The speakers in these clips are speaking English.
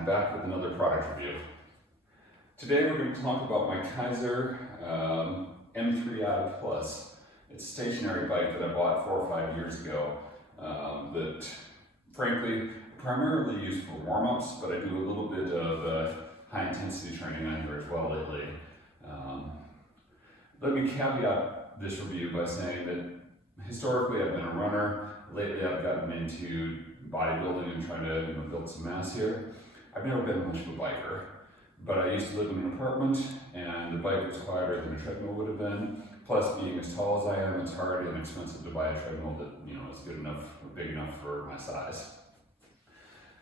I'm back with another product review. Today we're going to talk about my Keiser m3i Plus. It's a stationary bike that I bought 4 or 5 years ago that frankly primarily used for warm-ups, but I do a little bit of high intensity training on here as well lately. Let me caveat this review by saying that historically I've been a runner. Lately I've gotten into bodybuilding and trying to build some mass here. I've never been much of a biker, but I used to live in an apartment and the bike was quieter than a treadmill would have been. Plus, being as tall as I am, it's hard and expensive to buy a treadmill that is good enough or big enough for my size.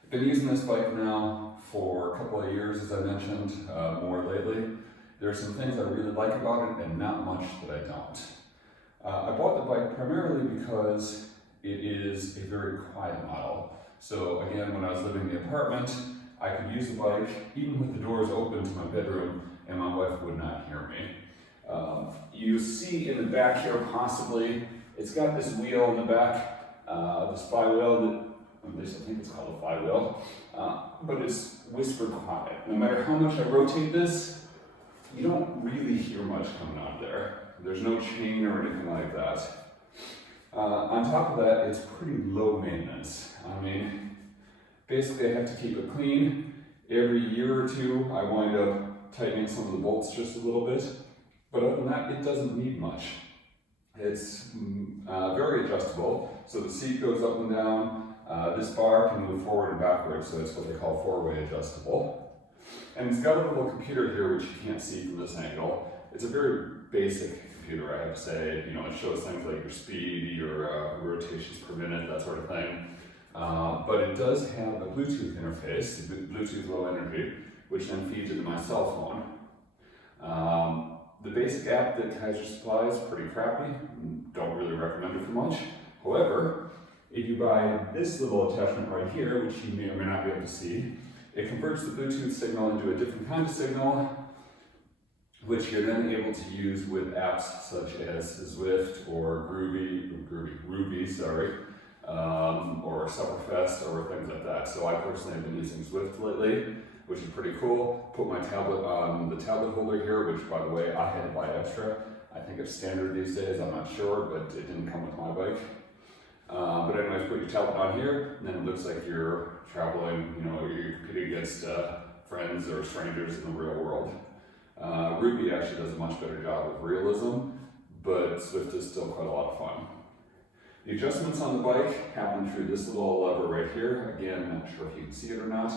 I've been using this bike now for a couple of years, as I mentioned, more lately. There are some things I really like about it and not much that I don't. I bought the bike primarily because it is a very quiet model. So again, when I was living in the apartment, I could use the bike even with the doors open to my bedroom and my wife would not hear me. You see in the back here possibly, it's got this wheel in the back, this flywheel that, at least I think it's called a flywheel, but it's whisper quiet. No matter how much I rotate this, you don't really hear much coming out of there. There's no chain or anything like that. On top of that, it's pretty low maintenance. I mean, basically I have to keep it clean. Every year or two, I wind up tightening some of the bolts just a little bit. But other than that, it doesn't need much. It's very adjustable. So the seat goes up and down. This bar can move forward and backwards, so it's what they call four-way adjustable. And it's got a little computer here, which you can't see from this angle. It's a very basic computer, I have to say. It shows things like your speed, your rotations per minute, that sort of thing. But it does have a Bluetooth interface, Bluetooth low energy, which then feeds into my cell phone. The basic app that Keiser supplies is pretty crappy. Don't really recommend it for much. However, if you buy this little attachment right here, which you may or may not be able to see, it converts the Bluetooth signal into a different kind of signal, which you're then able to use with apps such as Zwift or Ruby, or Summerfest or things like that. So I personally have been using Zwift lately, which is pretty cool. Put my tablet on the tablet holder here, which by the way, I had to buy extra. I think it's standard these days, I'm not sure, but it didn't come with my bike. But anyways, put your tablet on here, and then it looks like you're traveling, you're competing against friends or strangers in the real world. Ruby actually does a much better job of realism, but Zwift is still quite a lot of fun. The adjustments on the bike happen through this little lever right here. Again, I'm not sure if you can see it or not.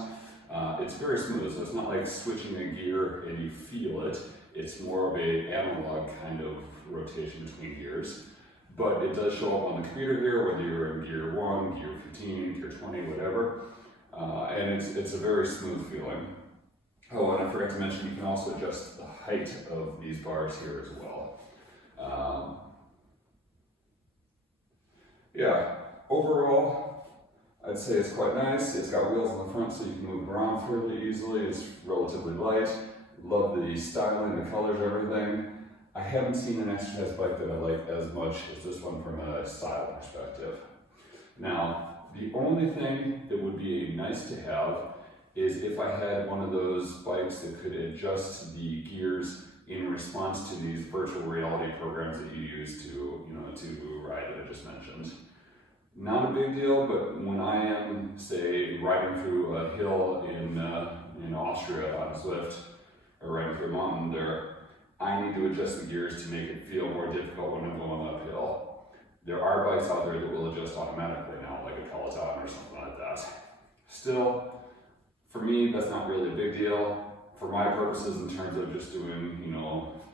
It's very smooth, so it's not like switching a gear and you feel it. It's more of an analog kind of rotation between gears. But it does show up on the computer here, whether you're in gear 1, gear 15, gear 20, whatever. And it's a very smooth feeling. Oh, and I forgot to mention, you can also adjust the height of these bars here as well. Yeah, overall, I'd say it's quite nice. It's got wheels on the front so you can move around fairly easily. It's relatively light. Love the styling, the colors, everything. I haven't seen an exercise bike that I like as much as this one from a style perspective. Now, the only thing that would be nice to have is if I had one of those bikes that could adjust the gears in response to these virtual reality programs that you use to ride that I just mentioned. Not a big deal, but when I am, say, riding through a hill in Austria on Zwift, or riding through a mountain there, I need to adjust the gears to make it feel more difficult when I'm going uphill. There are bikes out there that will adjust automatically now, like a Peloton or something like that. Still, for me, that's not really a big deal. For my purposes, in terms of just doing,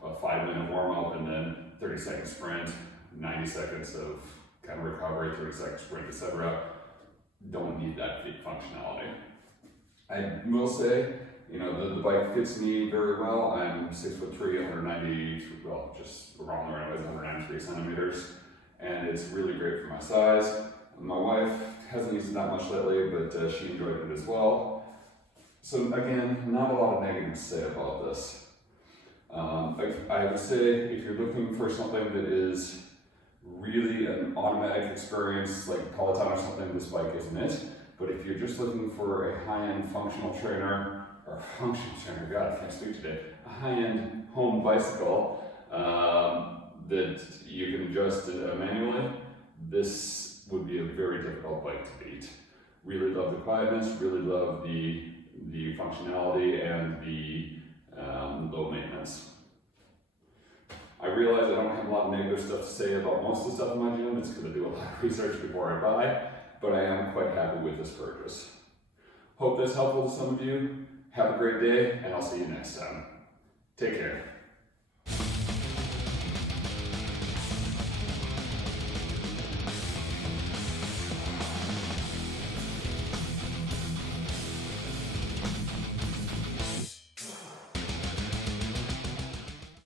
a 5-minute warm-up and then 30-second sprint, 90 seconds of kind of recovery, 30-second sprint, etc., don't need that functionality. I will say, the bike fits me very well. I'm 6'3", 190, well, just around there anyways, 193 centimeters, and it's really great for my size. My wife hasn't used it that much lately, but she enjoyed it as well. So again, not a lot of negatives to say about this. I would say if you're looking for something that is really an automatic experience, like Peloton or something, this bike isn't it. But if you're just looking for a high-end functional trainer, God, I can't speak today, a high-end home bicycle that you can adjust manually, this would be a very difficult bike to beat. Really love the quietness, really love the functionality and the low maintenance. I realize I don't have a lot of negative stuff to say about most of the stuff in my gym. It's because I do a lot of research before I buy, but I am quite happy with this purchase. Hope this is helpful to some of you. Have a great day, and I'll see you next time. Take care.